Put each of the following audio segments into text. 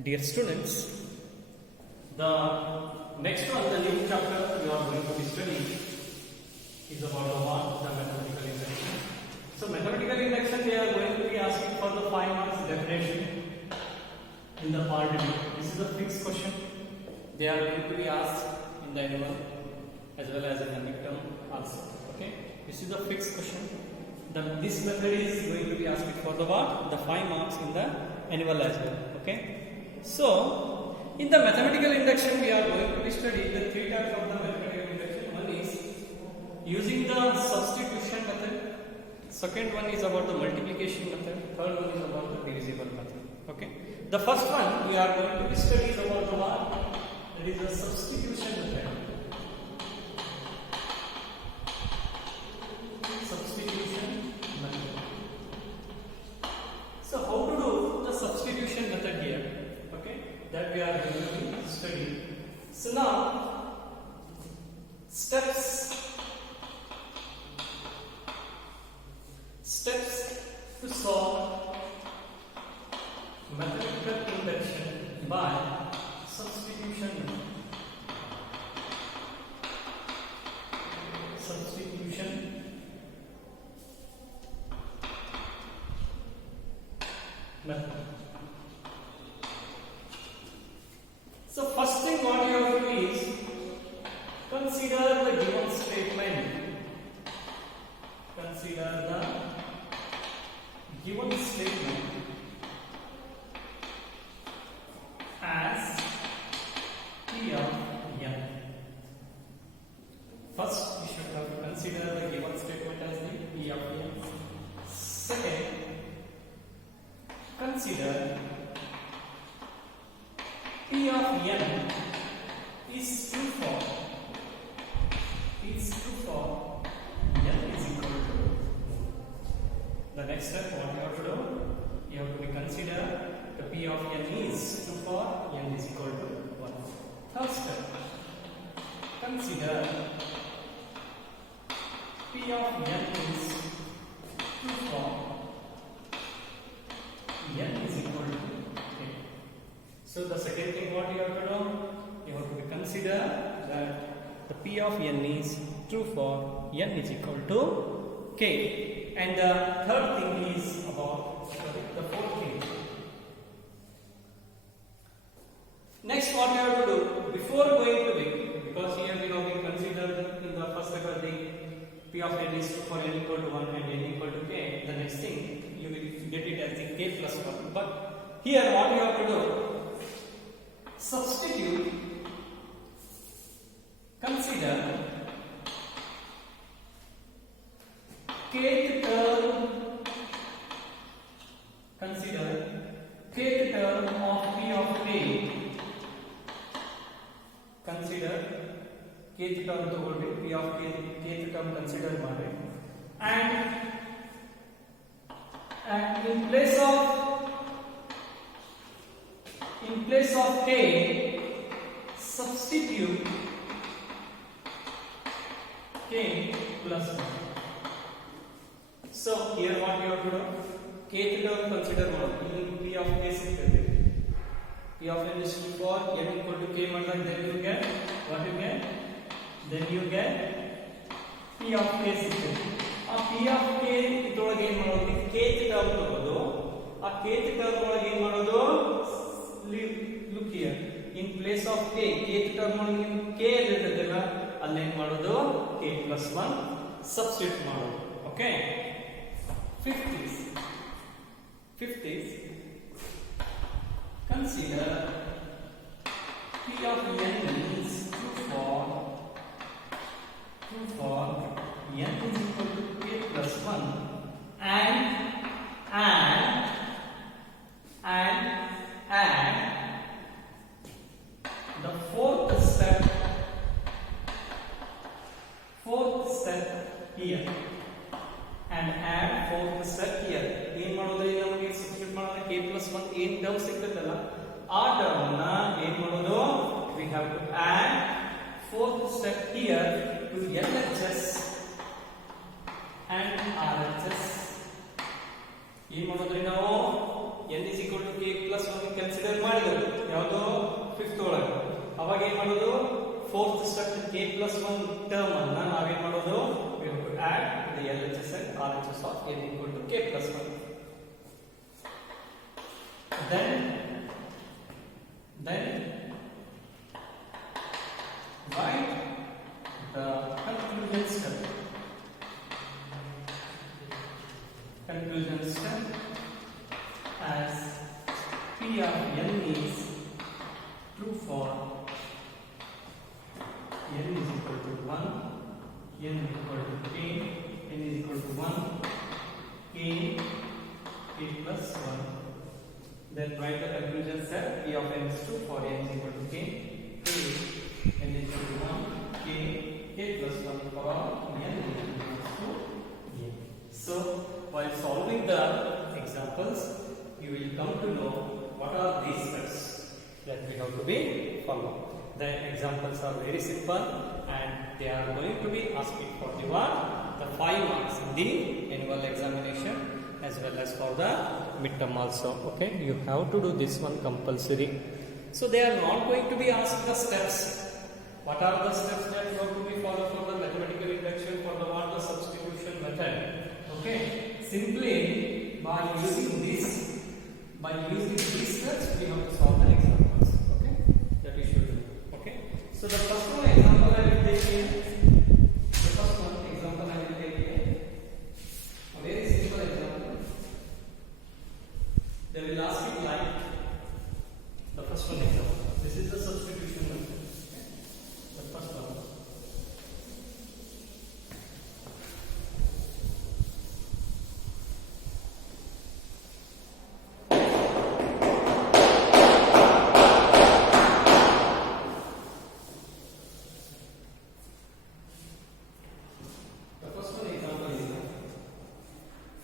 Dear students, the next one, the new chapter you are going to be studying is about the mathematical induction. So mathematical induction, they are going to be asking for the 5 marks definition in the part B. This is a fixed question. They are going to be asked in the annual as well as in the midterm also. Okay, this is a fixed question. This method is going to be asking for the what? The 5 marks in the annual as well. Okay. So, in the mathematical induction, we are going to be studying the 3 types of the mathematical induction. One is using the substitution method. Second one is about the multiplication method. Third one is about the divisible method. Okay. The first one we are going to be studying about the what? That is the substitution method. Substitution method. So, how to do the substitution method here? That we are going to be studying. So now, steps to solve mathematical induction by substitution method. Substitution method. So first thing what you have to do is consider the given statement. Consider the given statement as P of n. First, you should have to consider the given statement as the P of n. Second, consider P of n is true for n is equal to. The next step, what you have to do? You have to consider the P of n is true for n is equal to 1. Third step, consider P of n is true for n is equal to. So the second thing what you have to do, you have to consider that the P of n is true for n is equal to k. And the third thing is about the fourth thing. Next what you have to do, before going to big, because here we have been considered in the first step the P of n is true for n equal to 1 and n equal to k. The next thing, you will get it as the k plus 1. But here what you have to do, substitute, consider kth term, of P of k, consider kth term ತಗೊಳ್ಳಿ, P of k kth term consider ಮಾಡಿ, and in place of k, substitute k plus 1. So here what you have to do, kth term consider ಮಾಡಿ, P of k ಸಿಗ್ತದೆ. P of n is true for n equal to k ಮಾಡಿದಾಗ then you get what you get? Then you get P of k ಸಿಗ್ತದೆ. ಆ P of k ಇದರೊಳಗೆ ಏನು ಮಾಡೋದು? kth term ತಗೊಳ್ಳೋದು. ಆ kth term ಒಳಗೆ ಏನು ಮಾಡೋದು? Look here, in place of k, kth term ಒಳಗೆ k ಇರುತ್ತಲ್ಲ, ಅಲ್ಲಿ ಏನು ಮಾಡೋದು? k plus 1 substitute ಮಾಡೋದು. Okay? Fifth is consider P of n is true for n is equal to k plus 1 and the fourth step here, and add fourth step here. ಏನು ಮಾಡೋದು? ನಮಗೆ substitute ಮಾಡೋಣ, k plus 1 ಏನು term ಸಿಗ್ತದಲ್ಲ ಆ term ನ ಏನು ಮಾಡೋದು? we have to add fourth step here to LHS and RHS. ಏನು ಮಾಡೋದ್ರಿ ನಾವು? n is equal to k plus 1 consider ಮಾಡಿದೆವು. k plus 1 term ಅನ್ನು ನಾವೇನು ಮಾಡೋದು we have to add the LHS and RHS of n equal to k plus 1. Then write the conclusion step. Conclusion step as P of n is true for n is equal to 1, n is equal to k, n is equal to 1, k plus 1. Then write the conclusion step. P of n is true for n is equal to k, n is equal to 1, k plus 1 for n is equal to n. So, while solving the examples, you will come to know what are these steps that we have to be followed. The examples are very simple and they are going to be asking for the what? The 5 marks in the annual examination as well as for the midterm also. Okay, you have to do this one compulsory. So they are not going to be asked the steps. What are the steps that you have to be followed for the mathematical induction for the what? The substitution method. Okay, simply by using these steps we have to solve the examples. Okay, that we should do. Okay, so the first one example I will take here. The first one example I will take here. A very simple example. They will ask it like the first one example. This is the substitution method. Okay, the first one.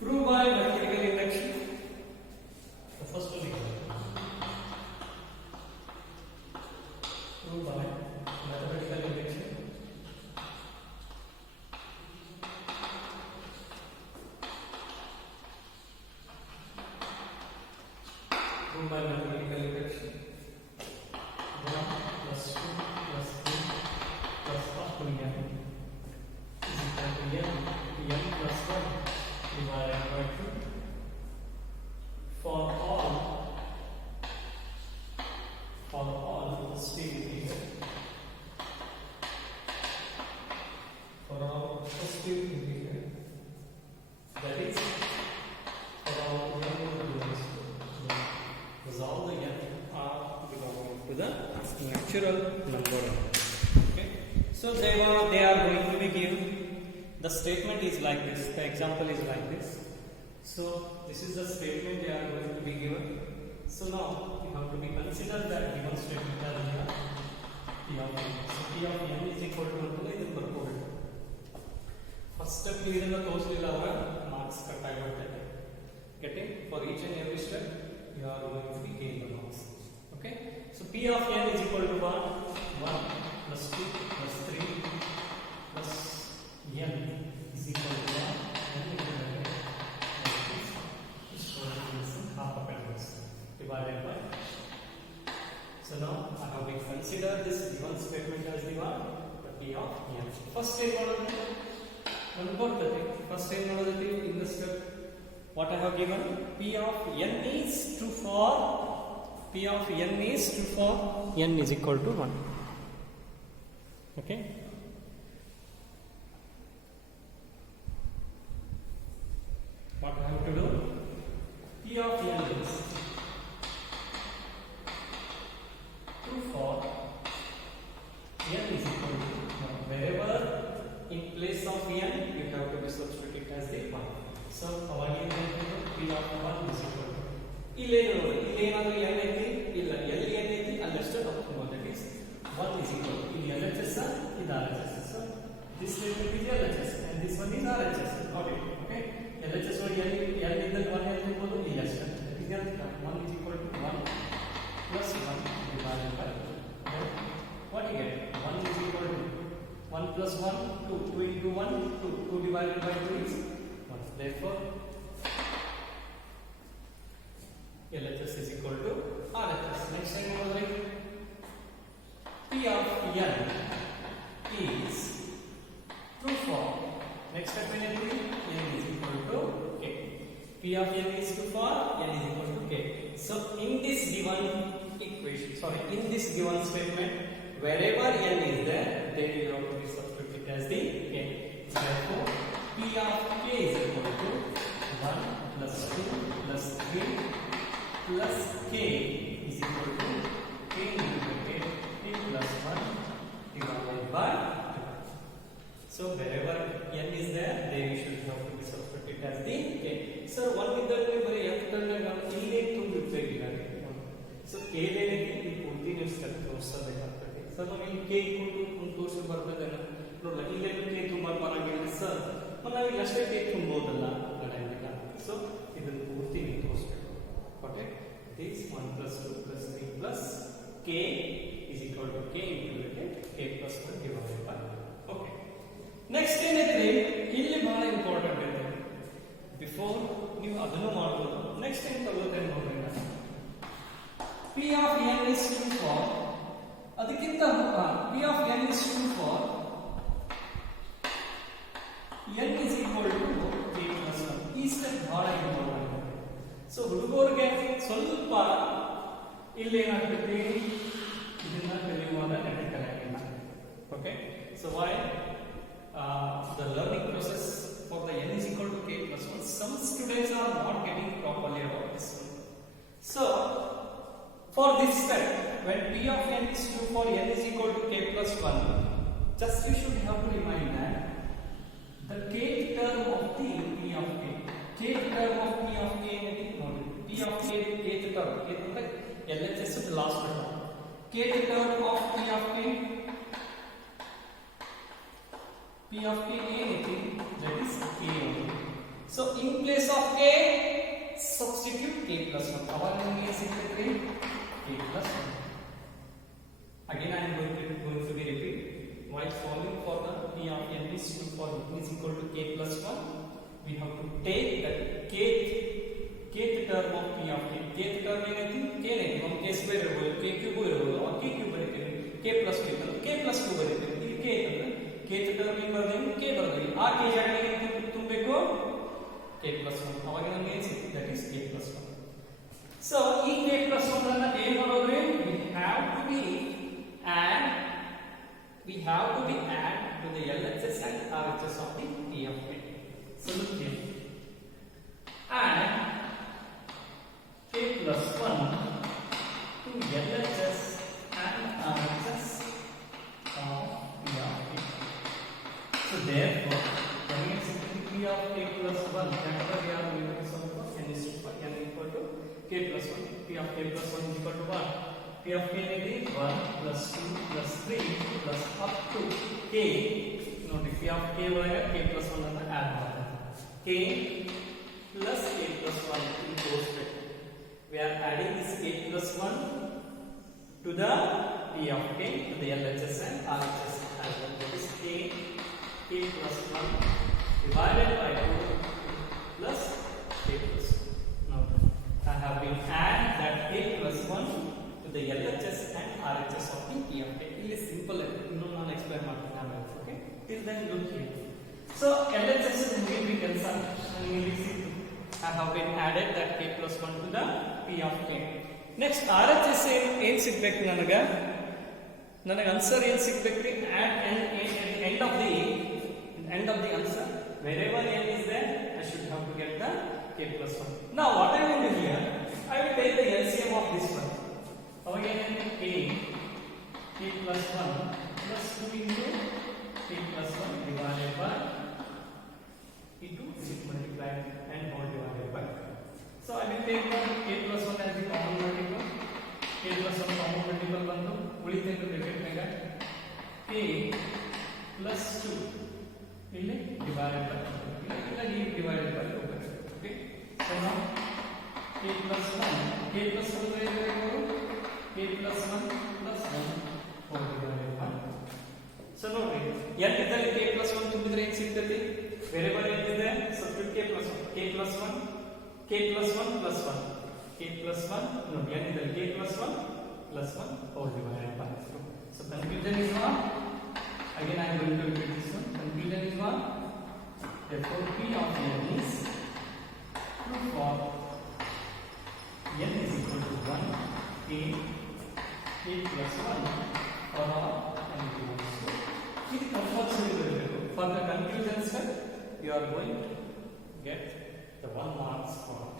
Prove by mathematical induction. The first one example. Prove by mathematical induction. Prove by mathematical induction. 1 plus 2 plus 3 plus up to n is equal to n plus 1 divided by 2 for all positive integer, for all positive integer, that is for all n belongs to because all the n are belonging to the natural number. Okay, so they are going to be given. The statement is like this, the example is like this. So this is the statement they are going to be given. So now you have to be consider that given statement as P of n. So P of n is equal to ಇದು ಬರ್ಕೋಬೇಕು. First step ಇದನ್ನ ತೋರಿಸಲಿಲ್ಲ ಅವರ marks cut ಆಗಿಬಿಡುತ್ತೆ. Getting for each and every step you are going to be gain the marks. Okay, so P of n is equal to 1 plus 2 plus 3 plus n is equal to 1 n half appendix divided by. So now I have been considered this given statement as the one, the P of n. First time first time in the step what I have given, P of n is true for n is equal to 1. Okay, what I have to do, P of n is true for n is equal to 1. Wherever in place of n you have to be substitute as the 1. So our P of 1 is equal to ಇಲ್ಲೇನಾದರೂ n ಐತಿ ಇಲ್ಲ l n ಐತಿ ಅಲ್ಲಷ್ಟೇ ತಪ್ಪು. that is 1 is equal to ಇದು LHS ಇದು RHS. So this statement is LHS and this one is RHS. Got it? Okay, LHS ನೋಡಿ l ಇದ್ದಲ್ಲಿ 1 ಅಂತ ಇರ್ಬೋದು ಇಲ್ಲ ಅಷ್ಟೇ. that is 1 is equal to 1 plus 1 divided by what you get, 1 is equal to 1 plus 1 2 into 1 2 divided by 2 is 1. Therefore LHS is equal to RHS. Next time we will write P of n P of n is 2 for n is equal to k. So in this given equation, in this given statement, wherever n is there, then you have to be substituted as the k. Therefore, P of k is equal to 1 plus 2 plus 3 plus k is equal to k into k plus 1 divided by 2. So wherever n is there, then you should have to be substituted as the k. Sir, 1 ಇದ್ದಲ್ಲಿ ಬರೀ f ಟರ್ನಾಗ ಇಲ್ಲೇ ತುಂಬಿರಬೇಕಿಲ್ಲ. So k ದಲ್ಲಿ ಈ ಪೂರ್ತಿ ನೀವು step ತೋರಿಸಬೇಕಾಗ್ತದೆ. Sir ನಾವು ಇಲ್ಲಿ k ಒಂದು ತೋರಿಸಿ ಬರ್ತದೇನೋ ನೋಡಲ್ಲ, ಇಲ್ಲೇ k ತುಂಬಾ ಬರಂಗಿಲ್ಲ ಸರ್, ನಾವು ಇಲ್ಲಿ ಅಷ್ಟೇ k ತುಂಬೋದಲ್ಲ ನಡೆಯಂಗಿಲ್ಲ. ಸೊ ಇದನ್ನು ಪೂರ್ತಿ ನೀವು ತೋರಿಸಬೇಕು. Okay, this 1 plus 2 plus 3 plus k is equal to k into k plus 1 divided by. Okay. Next ಏನಿದೆ ಇಲ್ಲಿ ಬಹಳ ಇಂಪಾರ್ಟೆಂಟ್ ಇದೆ. ಬಿಫೋರ್ ನೀವು ಅದನ್ನು ಮಾಡಬಹುದು. ನೆಕ್ಸ್ಟ್ ಏನು ತಗೊಳ್ತೇನೆ ನೋಡ್ರಿ, P of n is 2 for, ಅದಕ್ಕಿಂತ P of n is 2 for n is equal to k plus 1. ಈ ಸ್ಟೆಪ್ ಬಹಳ ಇಂಪಾರ್ಟೆಂಟ್. ಸೊ ಹುಡುಗರಿಗೆ ಸ್ವಲ್ಪ ಇಲ್ಲಿ ಏನಾಗ್ತದೆ, ಇದನ್ನ ಕಲಿಯುವಾಗ ನೆನಪಿಲ್ಲ. Okay, so why the learning process for the n is equal to k plus 1, some students are not getting properly about this one. So for this step, when P of n is 2 for n is equal to k plus 1, just you should have to remind that the kth term of the P of k, kth term of P of k P of k kth term, LHS is the last term, kth term of P of k, P of k anything, that is k only. So in place of k, substitute k plus 1. Our name is k plus 1. Again I am going to be repeat. While solving for the P of n is 2 for n is equal to k plus 1, we have to take the kth term of P of k. Kth term anything, k नहीं, हम k square इरबोल, k cube इरबोल, और k cube बरेते हैं, k plus 2 k plus 2 बरेते हैं, ये k है. kth term ಏನು ಬರ್ದೇನು, k ಬರ್ದೇನು, ಆ k ಜಾಗಕ್ಕೆ ತುಂಬಬೇಕು k plus 1. ಅವಾಗ ನಮಗೆ ಏನು ಸಿಕ್ಕಿದೆ, that is k plus 1. So ಈ k plus 1 ಅನ್ನ ಏನು ಮಾಡೋದ್ರಿ, we have to be add to the LHS and RHS of the P of k. So look here, add k plus 1 to LHS and RHS of P of k. So therefore, when we set P of k plus 1, whenever we are going to solve for n is equal to k plus 1, P of k plus 1 is equal to 1. P of k is 1 plus 2 plus 3 plus up to k. Note P of k ಒಳಗೆ k plus 1 ಅನ್ನು add ಮಾಡ್ತಾರೆ. k plus k plus 1 in those way. We are adding this k plus 1 to the P of k to the LHS and RHS as well. That is k plus 1 divided by 2 plus k plus 1. Now I have been add that k plus 1 to the LHS and RHS of the P of k. It is simple. No, ನಾನು explain ಮಾಡ್ತೀನಿ ಆಮೇಲೆ. Okay, till then look here. So LHS is moving cancel and ಇಲ್ಲಿ ಸಿಕ್ತು. I have been added that k plus 1 to the P of k. Next RHS ಏನು ಸಿಗಬೇಕು ನನಗೆ answer ಏನು ಸಿಗಬೇಕ್ರಿ, at end of the answer, wherever n is there, I should have to get the k plus 1. Now what I will do here, I will take the LCM of this one. Again k plus 1 plus 2 into k plus 1 divided by into multiplied and whole divided by. So I will take the k plus 1 as the common multiple. K plus 1 common multiple ಬಂದು ಉಳಿತೇನೆ bracket ನಾಗ k plus 2 ಇಲ್ಲಿ divided by ಇಲ್ಲ ಈ divided by ಹೋಗುತ್ತೆ. Okay, so now k plus 1 ಬರೆಯಬೇಕು, k plus 1 plus 1 whole divided by. So ನೋಡ್ರಿ, n ಇದ್ದಲ್ಲಿ k plus 1 ತುಂಬಿದ್ರೆ ಏನು ಸಿಗ್ತೈತಿ, ವೇರಿಯಬಲ್ ಏನಿದೆ substitute k plus 1 plus 1 plus 1 k plus 1 ನೋಡಿ n ಇದ್ದಲ್ಲಿ k plus 1 plus 1 whole divided by. So conclusion is what? Again I am going to repeat this one. Conclusion is what? Therefore P of n is 2 true for n is equal to 1 k plus 1 for all n equals to. It compulsory for the conclusion step you are going to get the 1 marks for it.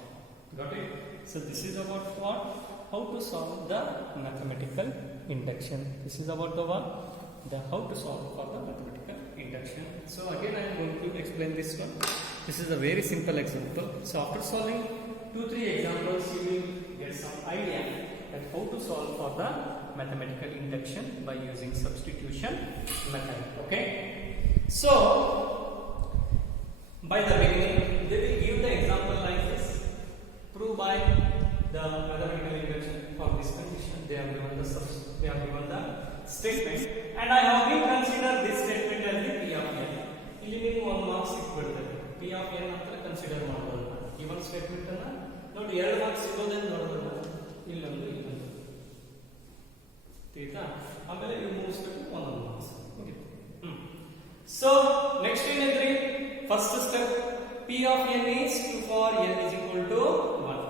Got it? So this is about what? How to solve the mathematical induction. This is about the one, the how to solve for the mathematical induction. So again I am going to explain this one. This is a very simple example. So after solving 2-3 examples you will get some idea that how to solve for the mathematical induction by using substitution method. Okay? So by the beginning they will give the example like this. Prove by the mathematical induction for this condition. They have given the statement, and I have been consider this statement as the P of n. ಇಲ್ಲಿ ನೀವು 1 marks ಸಿಕ್ಬಿಡ್ತದೆ. P of n ಅಂತ consider ಮಾಡಬಹುದು. ಈ ಒಂದು statement ಅನ್ನ ನೋಡಿ 2 marks ಸಿಗೋದನ್ನ ನೋಡೋಣ. ಇಲ್ಲೊಂದು ಇಲ್ಲೊಂದು. ಆಯ್ತಾ? ಆಮೇಲೆ ಇವು ಮುಗಿಸ್ಬಿಟ್ಟು 1 ಮಾರ್ಕ್ಸ್. ಮುಗಿತು. So next ಏನಂದ್ರೆ first step P of n is 2 for n is equal to 1.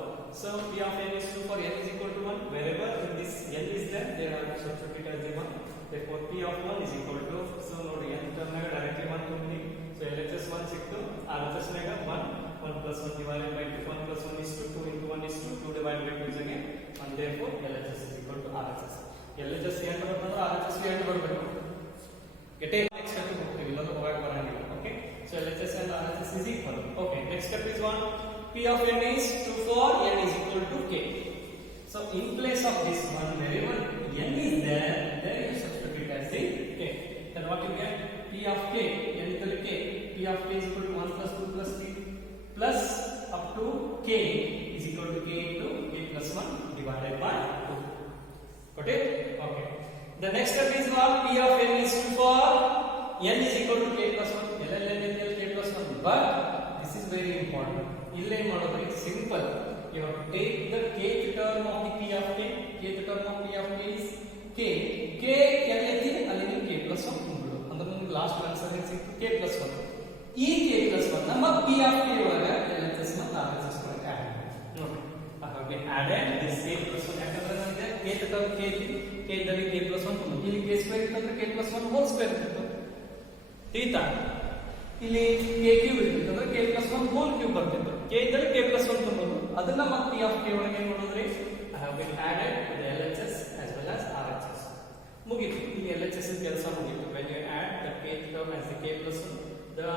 So P of n is 2 for n is equal to 1. Wherever this n is there are substitute as the 1. Therefore P of 1 is equal to, so ನೋಡಿ n term naga directly 1 tugni. So LHS 1 siktu, RHS naga 1 plus 1 divided by 2. 1 plus 1 is 2, 2 into 1 is 2, 2 divided by 2 is again 1. Therefore LHS is equal to RHS. LHS ಏನು ಬರ್ತದೆ RHS ಏನು ಬರಬೇಕು. Get it? Next step ಹೋಗ್ತೀವಿ, ಇಲ್ಲೊಂದು ಹೋಗಕ್ಕೆ ಬರಂಗಿಲ್ಲ. Okay? So LHS and RHS is equal. Okay, next step is one. P of n is 2 for n is equal to k. So in place of this one, wherever n is there you substitute as the k. Then what you get? P of k, n equal to k. P of k is equal to 1 plus 2 plus 3 plus up to k is equal to k into k plus 1 divided by 2. Got it? Okay. The next step is what? P of n is 2 for n is equal to k plus 1. K plus 1. But this is very important. Illen mododri simple. You have to take the kth term of the P of k. Kth term of P of k is k. K ಎಲ್ಲೈತಿ ಅಲ್ಲಿ k plus 1 ಉಂಟು. ಅಂದ್ರೆ ನಿಮಗೆ last answer ಏನು ಸಿಕ್ತು? k plus 1. ಈ k plus 1 ನಮ್ಮ P of k ಒಳಗೆ LHS ಮತ್ತು RHS ಒಳಗೆ ಆಡ್ ಮಾಡಿ. ನೋಡಿ. ಹಾಗಾಗಿ added this k plus 1 ಯಾಕಂದ್ರೆ ನನಗೆ kth term k ಇತ್ತು. k ಇದ್ದಲ್ಲಿ k plus 1 ಉಂಟು. ಇಲ್ಲಿ k ಸ್ಕ್ವೇರ್ ಇತ್ತಂದ್ರೆ k plus 1 ಹೋಲ್ ಸ್ಕ್ವೇರ್ ಇತ್ತು. ಥೀಟಾ ಇಲ್ಲಿ k ಕ್ಯೂಬ್ ಇತ್ತು ಅಂದ್ರೆ k plus 1 ಹೋಲ್ ಕ್ಯೂಬ್ ಬರ್ತಿತ್ತು. k ಇದ್ದಲ್ಲಿ k plus 1 ತುಂಬೋದು. ಅದನ್ನ ಮತ್ತೆ P of k ಒಳಗೆ ಏನು ಮಾಡೋದ್ರಿ? I have been added the LHS as well as RHS. ಮುಗಿತು. ಇಲ್ಲಿ LHS ಕೆಲಸ ಮುಗಿತು. When you add the kth term as the k plus 1, the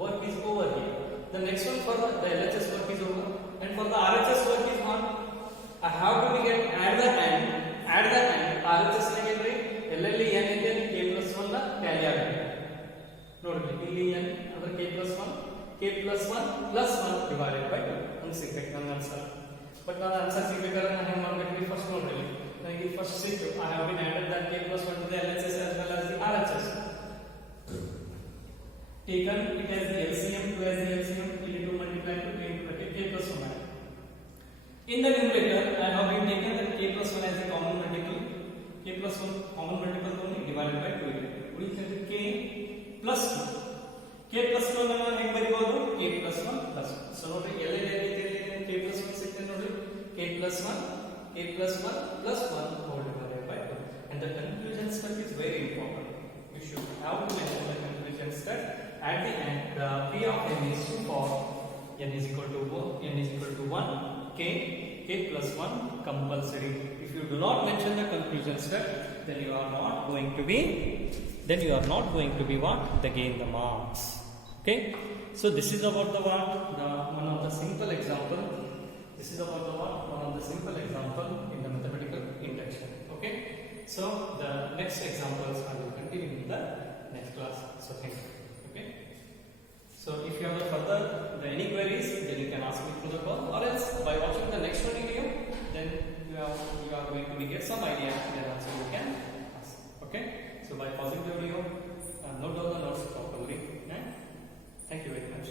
work is over here. The next one for the LHS work is over, and for the RHS work is on. I have to be get add the n RHS ನಾಗೇನ್ರಿ ಎಲ್ಲೆಲ್ಲಿ n ಇದೆ k plus 1 ನ Tally ಆಗುತ್ತೆ. ನೋಡಿ ಇಲ್ಲಿ n ಅಂದ್ರೆ k plus 1 plus 1 divided by 2 ಅಂತ ಸಿಗ್ಬೇಕು ನನ್ನ ಆನ್ಸರ್. ಬಟ್ ನಾನು ಆನ್ಸರ್ ಸಿಗಬೇಕಾದ್ರೆ ನಾನು ಏನು ಮಾಡಬೇಕು? ಫಸ್ಟ್ ನೋಡ್ರಿ ನನಗೆ ಫಸ್ಟ್ ಸಿಕ್ತು. I have been added that k plus 1 to the LHS as well as the RHS. Taken it as the LCM, 2 as the LCM, ಇಲ್ಲಿ 2 multiply to k plus 1. In the numerator, I have been taken the k plus 1 as the common multiple. K plus 1 common multiple only divided by 2. We get k plus 2. K plus 2 ಅನ್ನು ನಾವು ಹೇಗೆ ಬರೆಯಬಹುದು? K plus 1 plus 1. So ನೋಡಿ ಎಲ್ಲೆಲ್ಲಿ k plus 1 ಸಿಕ್ಕಿದೆ ನೋಡಿ. K plus 1 plus 1 whole divided by 2. And the conclusion step is very important. You should have to mention the conclusion step at the end. The P of n is 2 for n is equal to 1 k plus 1 compulsory. If you do not mention the conclusion step, then you are not going to be what? The gain the marks. Okay? So this is about the what? One of the simple example. This is about the what? One of the simple example in the mathematical induction. Okay? So the next examples I will continue in the next class. So thank you. Okay? So if you have further any queries, then you can ask me through the call, or else by watching the next one video, then you are going to get some idea, then also you can ask. Okay? So by pausing the video, note down the notes properly. Thank you very much.